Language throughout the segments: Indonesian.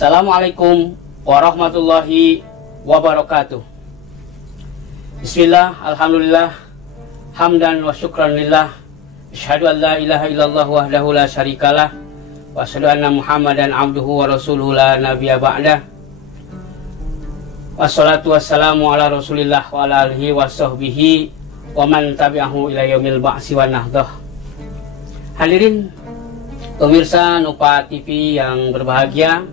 Assalamualaikum warahmatullahi wabarakatuh. Bismillah, alhamdulillah, hamdan wa syukran lillah. Asyhadu an la ilaha illallah wahdahu la syarikalah, wa asyhadu anna Muhammadan abduhu wa rasuluhu la nabiyya ba'dah. Wassalatu wassalamu ala Rasulillah wa ala alihi wa sahbihi wa man tabi'ahu ila yaumil ba'si wa nahdah. Hadirin pemirsa Nupa TV yang berbahagia,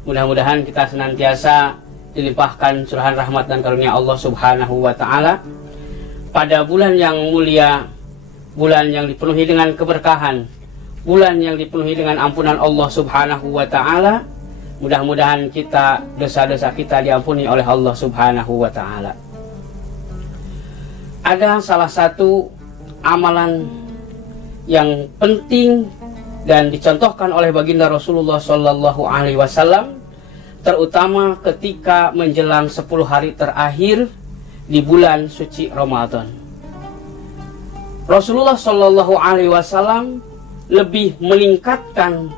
mudah-mudahan kita senantiasa dilimpahkan curahan rahmat dan karunia Allah Subhanahu wa Ta'ala pada bulan yang mulia, bulan yang dipenuhi dengan keberkahan, bulan yang dipenuhi dengan ampunan Allah Subhanahu wa Ta'ala. Mudah-mudahan kita, dosa-dosa kita diampuni oleh Allah Subhanahu wa Ta'ala. Ada salah satu amalan yang penting dan dicontohkan oleh baginda Rasulullah Shallallahu Alaihi Wasallam, terutama ketika menjelang 10 hari terakhir di bulan suci Ramadan. Rasulullah Shallallahu Alaihi Wasallam lebih meningkatkan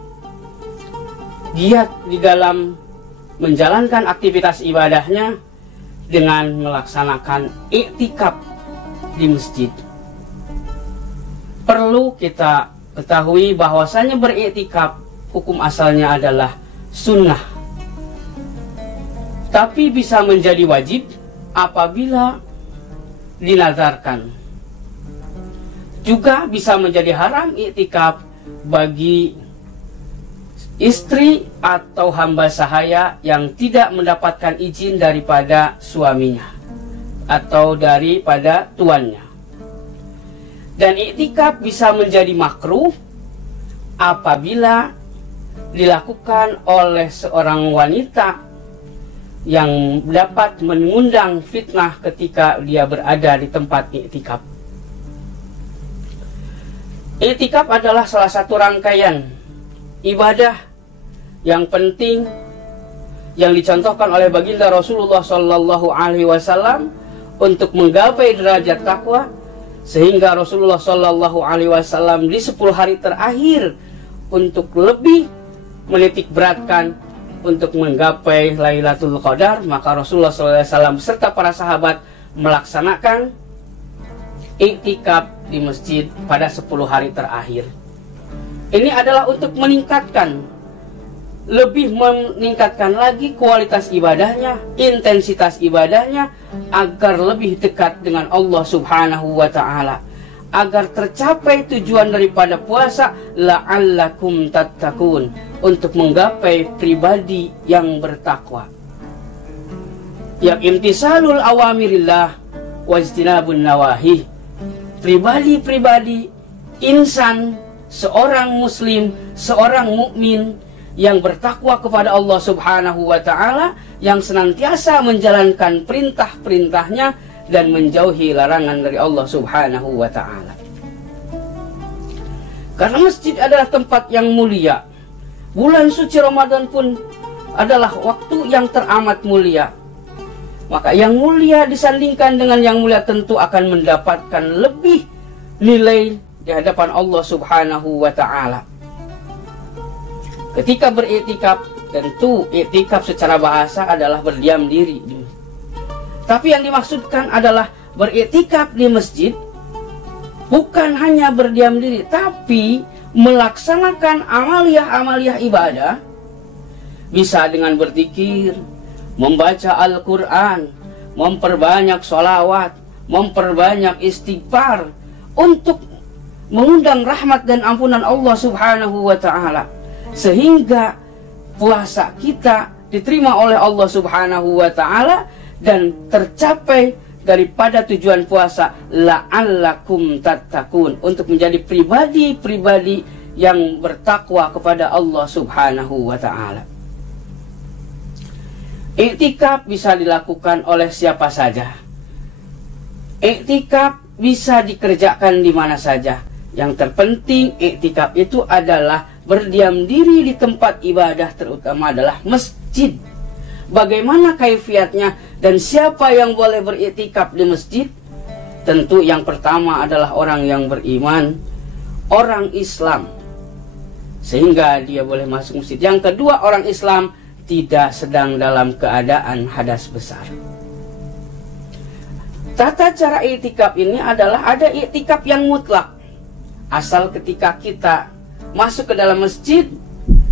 giat di dalam menjalankan aktivitas ibadahnya dengan melaksanakan iktikaf di masjid. Perlu kita ketahui bahwasanya beriktikaf hukum asalnya adalah sunnah, tapi bisa menjadi wajib apabila dinazarkan. Juga bisa menjadi haram iktikaf bagi istri atau hamba sahaya yang tidak mendapatkan izin daripada suaminya atau daripada tuannya. Dan iktikaf bisa menjadi makruh apabila dilakukan oleh seorang wanita yang dapat mengundang fitnah ketika dia berada di tempat iktikaf. Iktikaf adalah salah satu rangkaian ibadah yang penting yang dicontohkan oleh baginda Rasulullah Shallallahu Alaihi Wasallam untuk menggapai derajat takwa, sehingga Rasulullah Shallallahu Alaihi Wasallam di 10 hari terakhir untuk lebih menitik beratkan untuk menggapai Lailatul Qadar, maka Rasulullah SAW serta para sahabat melaksanakan iktikaf di masjid pada 10 hari terakhir. Ini adalah untuk lebih meningkatkan lagi kualitas ibadahnya, intensitas ibadahnya, agar lebih dekat dengan Allah Subhanahu wa Ta'ala, agar tercapai tujuan daripada puasa, la'allakum tattaqun, untuk menggapai pribadi yang bertakwa, yang imtisalul awamirillah wajtinabun nawahi. Pribadi-pribadi insan, seorang muslim, seorang mukmin yang bertakwa kepada Allah Subhanahu wa Ta'ala, yang senantiasa menjalankan perintah-perintahnya dan menjauhi larangan dari Allah Subhanahu wa Ta'ala. Karena masjid adalah tempat yang mulia, bulan suci Ramadan pun adalah waktu yang teramat mulia. Maka yang mulia disandingkan dengan yang mulia tentu akan mendapatkan lebih nilai di hadapan Allah Subhanahu wa Ta'ala. Ketika beriktikaf, tentu iktikaf secara bahasa adalah berdiam diri. Tapi yang dimaksudkan adalah beriktikaf di masjid bukan hanya berdiam diri, tapi melaksanakan amaliyah-amaliyah ibadah, bisa dengan berzikir, membaca Al-Quran, memperbanyak sholawat, memperbanyak istighfar, untuk mengundang rahmat dan ampunan Allah Subhanahu wa Ta'ala, sehingga puasa kita diterima oleh Allah Subhanahu wa Ta'ala dan tercapai daripada tujuan puasa, la'allakum tattaqun, untuk menjadi pribadi-pribadi yang bertakwa kepada Allah Subhanahu wa Ta'ala. Iktikaf bisa dilakukan oleh siapa saja. Iktikaf bisa dikerjakan di mana saja. Yang terpenting iktikaf itu adalah berdiam diri di tempat ibadah, terutama adalah masjid. Bagaimana kaifiatnya dan siapa yang boleh beriktikaf di masjid? Tentu yang pertama adalah orang yang beriman, orang Islam, sehingga dia boleh masuk masjid. Yang kedua orang Islam tidak sedang dalam keadaan hadas besar. Tata cara i'tikaf ini adalah ada i'tikaf yang mutlak. Asal ketika kita masuk ke dalam masjid,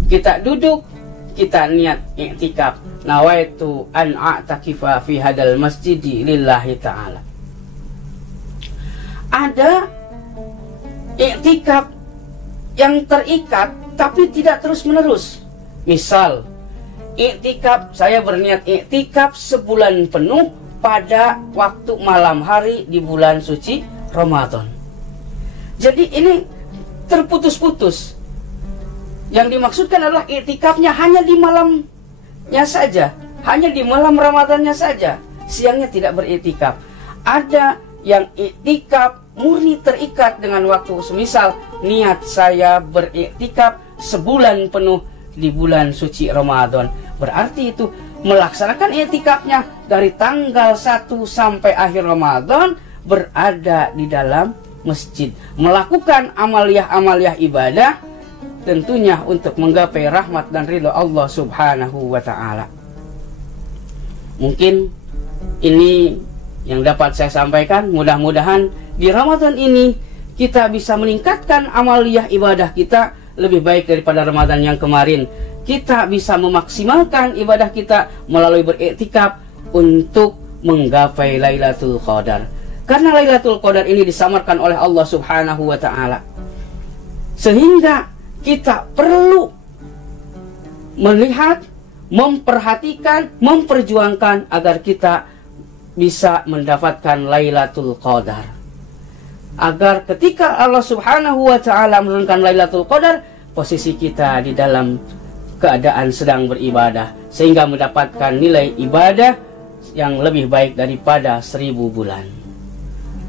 kita duduk, kita niat i'tikaf. Nawaitu an a'takifa fi hadal masjidi lillahi ta'ala. Ada i'tikaf yang terikat tapi tidak terus menerus. Misal, i'tikaf, saya berniat i'tikaf sebulan penuh pada waktu malam hari di bulan suci Ramadan. Jadi ini terputus-putus. Yang dimaksudkan adalah i'tikafnya hanya di malamnya saja, hanya di malam Ramadannya saja. Siangnya tidak beriktikaf. Ada yang iktikaf murni terikat dengan waktu. Semisal niat saya beriktikaf sebulan penuh di bulan suci Ramadan, berarti itu melaksanakan iktikafnya dari tanggal 1 sampai akhir Ramadan, berada di dalam masjid, melakukan amaliyah-amaliyah ibadah, tentunya untuk menggapai rahmat dan ridha Allah Subhanahu wa ta'ala. Mungkin ini yang dapat saya sampaikan. Mudah-mudahan di Ramadan ini kita bisa meningkatkan amaliyah ibadah kita lebih baik daripada Ramadan yang kemarin. Kita bisa memaksimalkan ibadah kita melalui beriktikaf untuk menggapai Lailatul Qadar. Karena Lailatul Qadar ini disamarkan oleh Allah Subhanahu wa ta'ala, sehingga kita perlu melihat, memperhatikan, memperjuangkan agar kita bisa mendapatkan Lailatul Qadar. Agar ketika Allah Subhanahu wa ta'ala menurunkan Lailatul Qadar, posisi kita di dalam keadaan sedang beribadah, sehingga mendapatkan nilai ibadah yang lebih baik daripada 1000 bulan.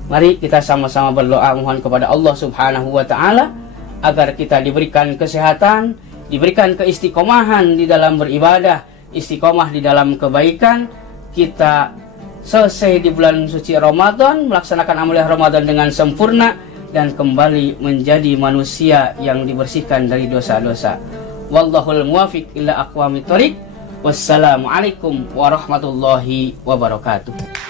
Mari kita sama-sama berdoa mohon kepada Allah Subhanahu wa ta'ala agar kita diberikan kesehatan, diberikan keistiqomahan di dalam beribadah, istiqomah di dalam kebaikan. Kita selesai di bulan suci Ramadan, melaksanakan amaliyah Ramadan dengan sempurna, dan kembali menjadi manusia yang dibersihkan dari dosa-dosa. Wallahul muwafiq ila aqwamit thoriq. Wassalamualaikum warahmatullahi wabarakatuh.